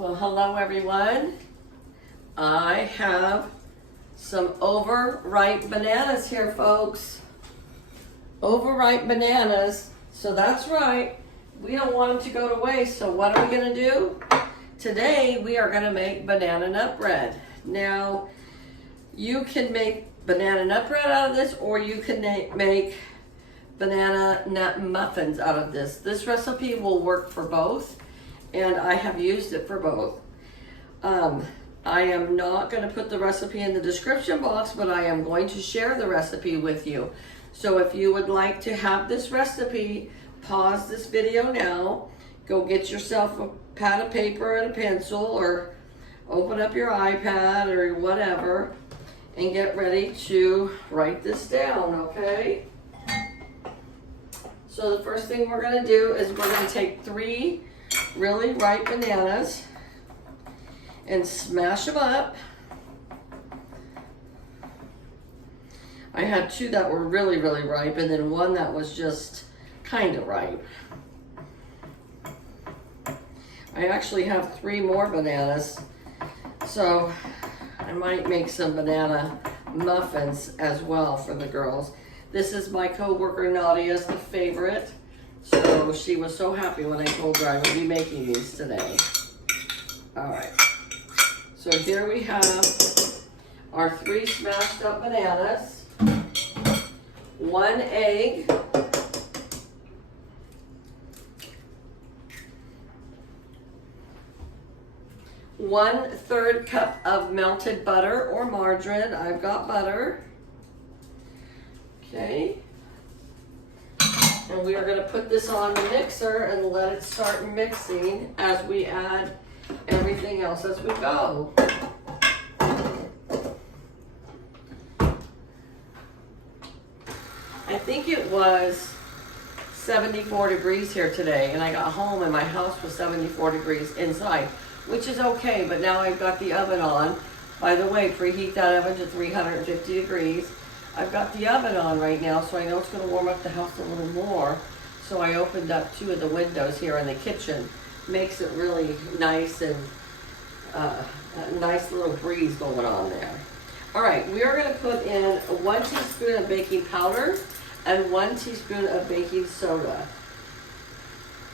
Well, hello everyone. I have some overripe bananas here, folks. Overripe bananas. So that's right. We don't want them to go to waste. So what are we going to do? Today we are going to make banana nut bread. Now, you can make banana nut bread out of this, or you can make banana nut muffins out of this. This recipe will work for both, and I have used it for both. I am not going to put the recipe in the description box, but I am going to share the recipe with you. So if you would like to have this recipe, pause this video now, go get yourself a pad of paper and a pencil, or open up your iPad or whatever, and get ready to write this down, okay? So the first thing we're going to do is we're going to take 3 really ripe bananas and smash them up. I had 2 that were really ripe, and then 1 that was just kind of ripe. I actually have 3 more bananas, so I might make some banana muffins as well for the girls. This is my co-worker Nadia's favorite, so she was so happy when I told her I would be making these today. All right, so here we have our 3 smashed up bananas, 1 egg, 1/3 cup of melted butter or margarine. I've got butter. Okay. And we are going to put this on the mixer and let it start mixing as we add everything else as we go. I think it was 74 degrees here today, and I got home and my house was 74 degrees inside, which is okay, but now I've got the oven on. By the way, preheat that oven to 350 degrees. I've got the oven on right now, so I know it's going to warm up the house a little more. So I opened up 2 of the windows here in the kitchen. Makes it really nice, and a nice little breeze going on there. All right, we are going to put in 1 teaspoon of baking powder and 1 teaspoon of baking soda.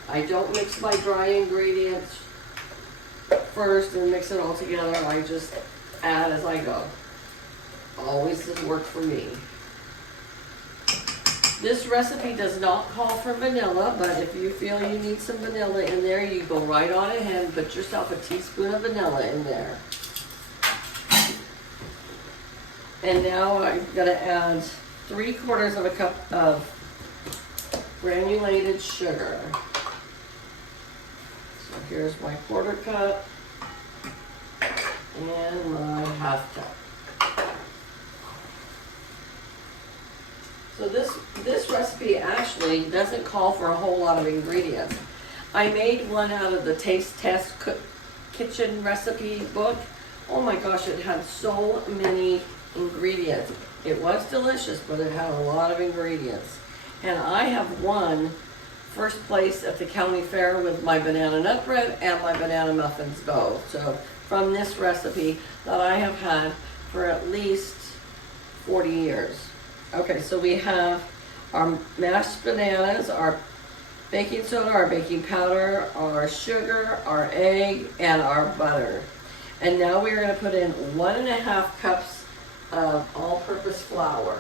I don't mix my dry ingredients first and mix it all together. I just add as I go. Always does work for me. This recipe does not call for vanilla, but if you feel you need some vanilla in there, you go right on ahead and put yourself a teaspoon of vanilla in there. And now I'm going to add 3/4 cup of granulated sugar. So here's my 1/4 cup and my 1/2 cup. So this recipe actually doesn't call for a whole lot of ingredients. I made one out of the Taste Test Kitchen recipe book. Oh my gosh, it had so many ingredients. It was delicious, but it had a lot of ingredients. And I have won first place at the county fair with my banana nut bread and my banana muffins both. So from this recipe that I have had for at least 40 years. Okay, so we have our mashed bananas, our baking soda, our baking powder, our sugar, our egg, and our butter. And now we're going to put in 1.5 cups of all-purpose flour.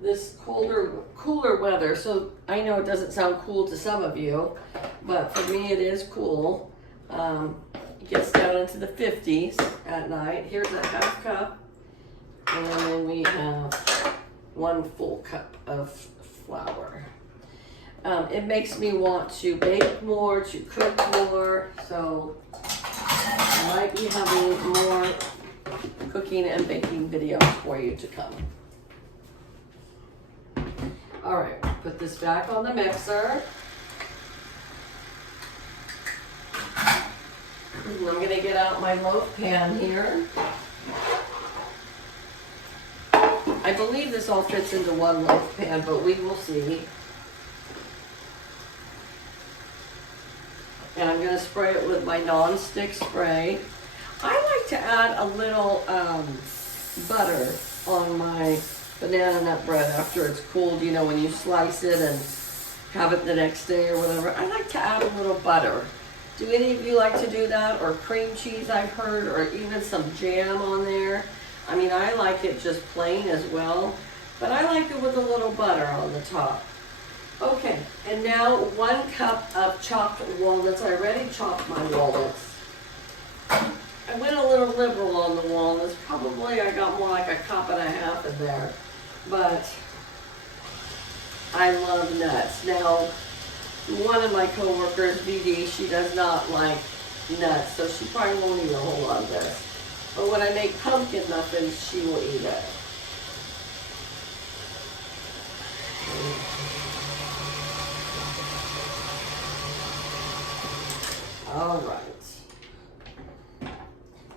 This cooler weather, so I know it doesn't sound cool to some of you, but for me it is cool. It gets down into the 50s at night. Here's a 1/2 cup, and then we have 1 full cup of flour. It makes me want to bake more, to cook more, so I might be having more cooking and baking videos for you to come. All right, put this back on the mixer. I'm going to get out my loaf pan here. I believe this all fits into one loaf pan, but we will see. And I'm going to spray it with my non-stick spray. I like to add a little butter on my banana nut bread after it's cooled, you know, when you slice it and have it the next day or whatever. I like to add a little butter. Do any of you like to do that? Or cream cheese, I've heard, or even some jam on there. I mean, I like it just plain as well, but I like it with a little butter on the top. Okay, and now 1 cup of chopped walnuts. I already chopped my walnuts. I went a little liberal on the walnuts. Probably I got more like 1.5 cups in there, but I love nuts. Now, one of my coworkers, VD, she does not like nuts, so she probably won't eat a whole lot of this. But when I make pumpkin muffins, she will eat it. All right.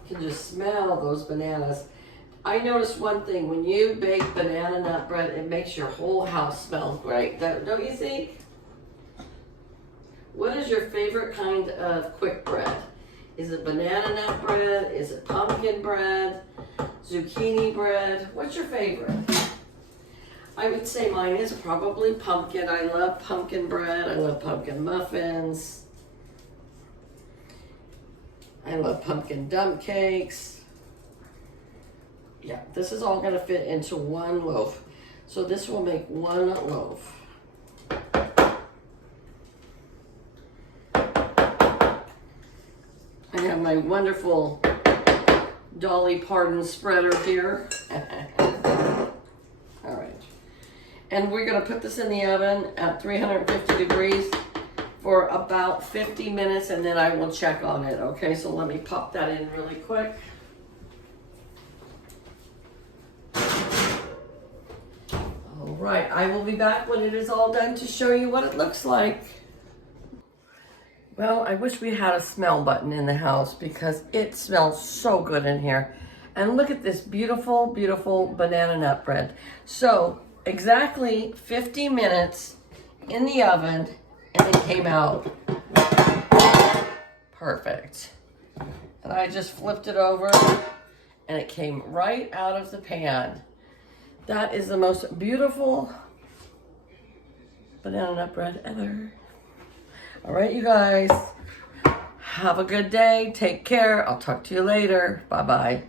You can just smell those bananas. I noticed one thing, when you bake banana nut bread, it makes your whole house smell great. Don't you think? What is your favorite kind of quick bread? Is it banana nut bread? Is it pumpkin bread? Zucchini bread? What's your favorite? I would say mine is probably pumpkin. I love pumpkin bread. I love pumpkin muffins. I love pumpkin dump cakes. Yeah, this is all going to fit into one loaf. So this will make 1 loaf. I have my wonderful Dolly Parton spreader here. All right. And we're going to put this in the oven at 350 degrees for about 50 minutes, and then I will check on it. Okay, so let me pop that in really quick. All right, I will be back when it is all done to show you what it looks like. Well, I wish we had a smell button in the house because it smells so good in here. And look at this beautiful, beautiful banana nut bread. So exactly 50 minutes in the oven, and it came out perfect. And I just flipped it over and it came right out of the pan. That is the most beautiful banana nut bread ever. All right, you guys, have a good day. Take care. I'll talk to you later. Bye-bye.